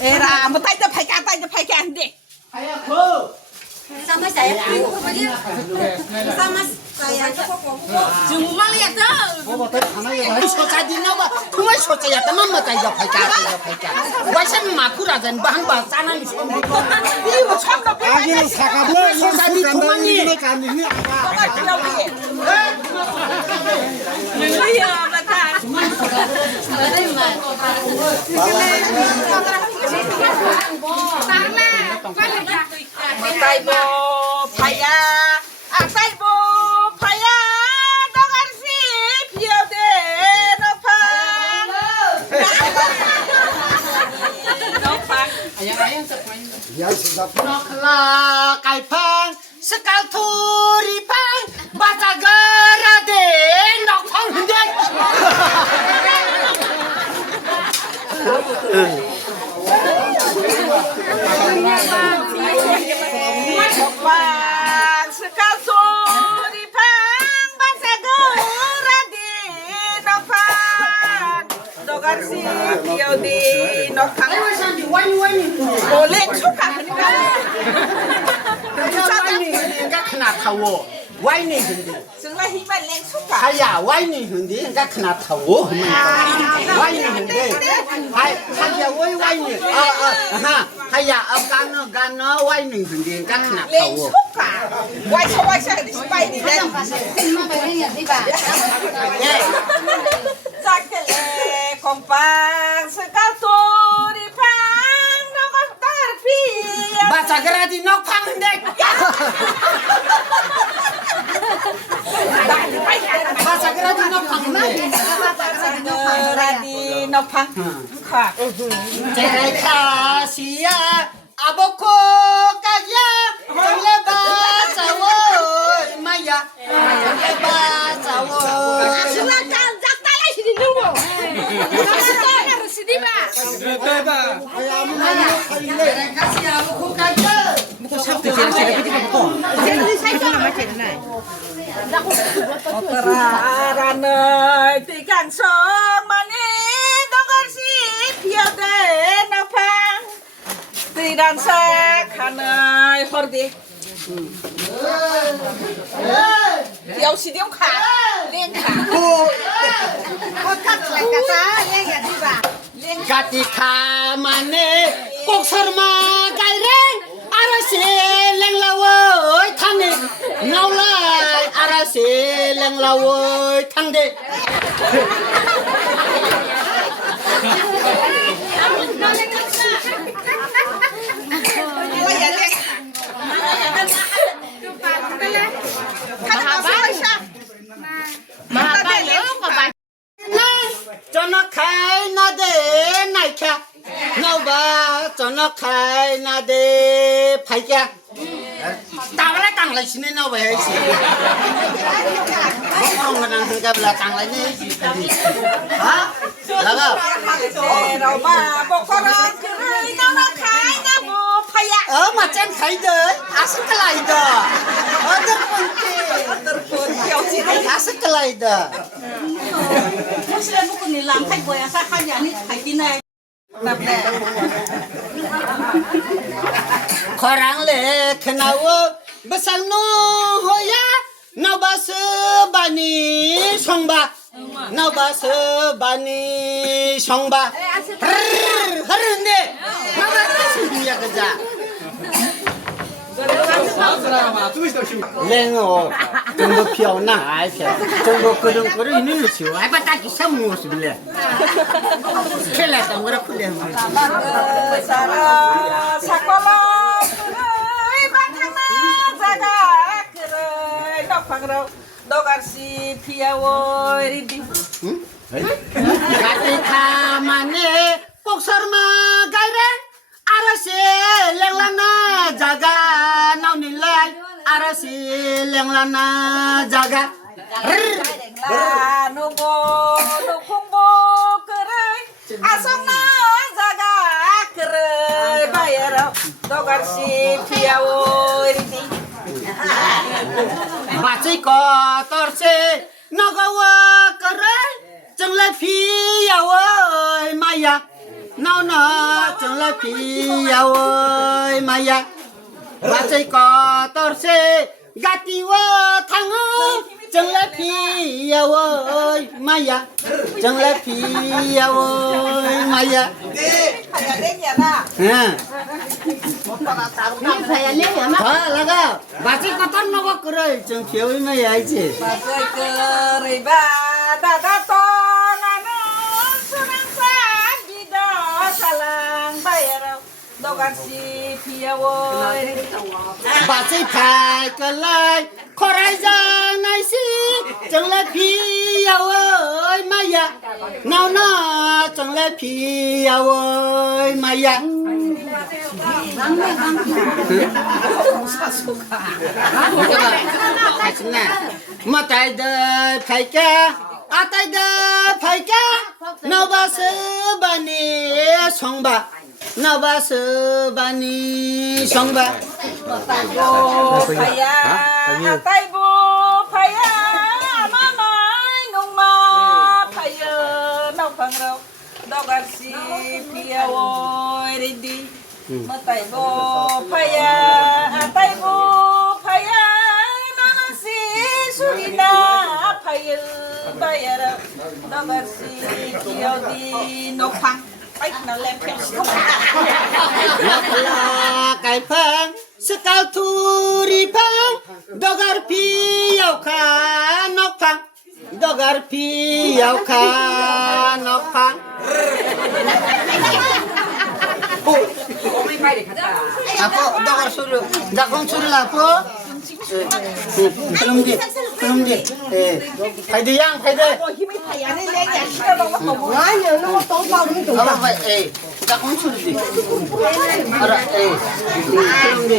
Era, một tay cho phải cái đi. Sama saya pun kemudian sama saya cuma lihat tuh. 소자디 나봐. 그만 소자야. 나만 뭐 자이가 팔자. 와선 마쿠라 전 방바 짜난 손. 이거 참나 아기는 사과도 소자디 도망이. tay bo phaya tay bo phaya nó ăn xí nhiều để nó phang 너클라 깔팡 스카투리팡 바자가라데 넉팡 흔데 phang sakaso đi phang ban sa go ra đi nó phang nó ăn xí nhiều đi nó phang ô lên chút cả 와인이 흔데 정말 힘을 낸 수가 하야 와인이 흔데 그러니까 크나 타고 와인이 흔데 하야 와인이 하야 가너 와인이 흔데 그러니까 크나 낸 타고 수가 와이셔 디스파이 니 낸 작텔레 컴팡 스카토리 팡 너가 따르피야 바자가라디 넉팡인데 바자가라디 넉팡인데 바자가라디 넉팡 콱 제카시야 아보코 까야 올레바자워 마야 올레바자워 Silakan zakta ya sini dulu. Harus sini pak. 제카시야 아보코 까야 Operan ơi thì càng sớm mà đi đó con si phía đây nó phang thì đàn xe khăn ơi hор đi điều gì điều khả liên khả 가티카마네 꼭서르마 가이랭 아라세 랭라워 타네 나올라 아라세 랭라워 탕데 봐 저녁 खाए ना दे भाई क्या तावला तांगला सिने ना भाई सी बकरंग गनां हंगा बला तांगला ने हाँ लगा เรามาบอกก็ร้องคือน้องนักขายนะโมพยา mà chen खाई दे आसक कलाई दा अदर पंके ตระกูลเกี่ยวสิได้ आसक कलाई दा มุสลิมพวกนี้ล้างไข่บวยอาซาข้าวอย่างนี้ไข่ที่ไหน แบบแน่ खरांग ले खनावो बसाल नो होया नबास बानी संबा नबास बानी संबा हरंदे नबास दुनिया गजा लेंो 정보 피어나 아이야 정보 그런 거를 있는 거죠 아이 바닥이 삼무스 빌래 켈라다 뭐라 풀래 สาระสักก็ลอยบ้านทางนาจะกะคือเลยดอกฟังเราดอกอาชีพพิยาวริดี 가티카 마네 복서마 가이레 아라시 랭라나 자가 나오닐라이 아라시 랭라나 자가 ลาโนโบโนคงโบคือเลยอาสมนาจะกะคือเลยไปเราดอกอาชีพพิยาวริดี 바치코 torse 너가와 그래 정말 피야워 마야 나오나 정말 피야워 마야 바치코 torse 가티와 탕어 정말 피야워 마야 정말 피야워 마야 พยาเล่นอย่าน่ะ 응 นี่ไข่เลี้ยงอย่างนั้น 아, 나가 바치코 탕 너가 그래 좀 배우면 해야지 มาเคยเกิดริบาดาดาตอนนั้นสุนัขสานดีดอสลังไปเราดอกอาชีพพิยาวริดี 바치 파이클라이 코라이자 나이시 정말 피야워 마야 나오나 정말 피야워 마야 마타이드 파이카 아타이드 파이카 너바스 바니 성바 너바스 바니 성바 โบพยาไตโบพยามาไม้งงมาพยานอกฟังเราดอกอาชีพพิยาวริดีมาไตโบพยาไตโบพยานอนสีสุรินาพยไปเราดอกอาชีพพิยาวดีนกฟังไปนั่นแหละเพียง 나플라 깔팡 스카우투리 팡 너갈 피야우카 넉팡 너갈 피야우카 넉팡 아포 너갈 소리 나공 소리 나포 그럼디 예 파이드 양 파이드 ที่ไม่พยาในเล็กอย่าเชื่อเราว่าตัว งั้นเดี๋ยวน้องต้องเบาที่ถูก 알아 예 나공 소리디 알아 예 그럼디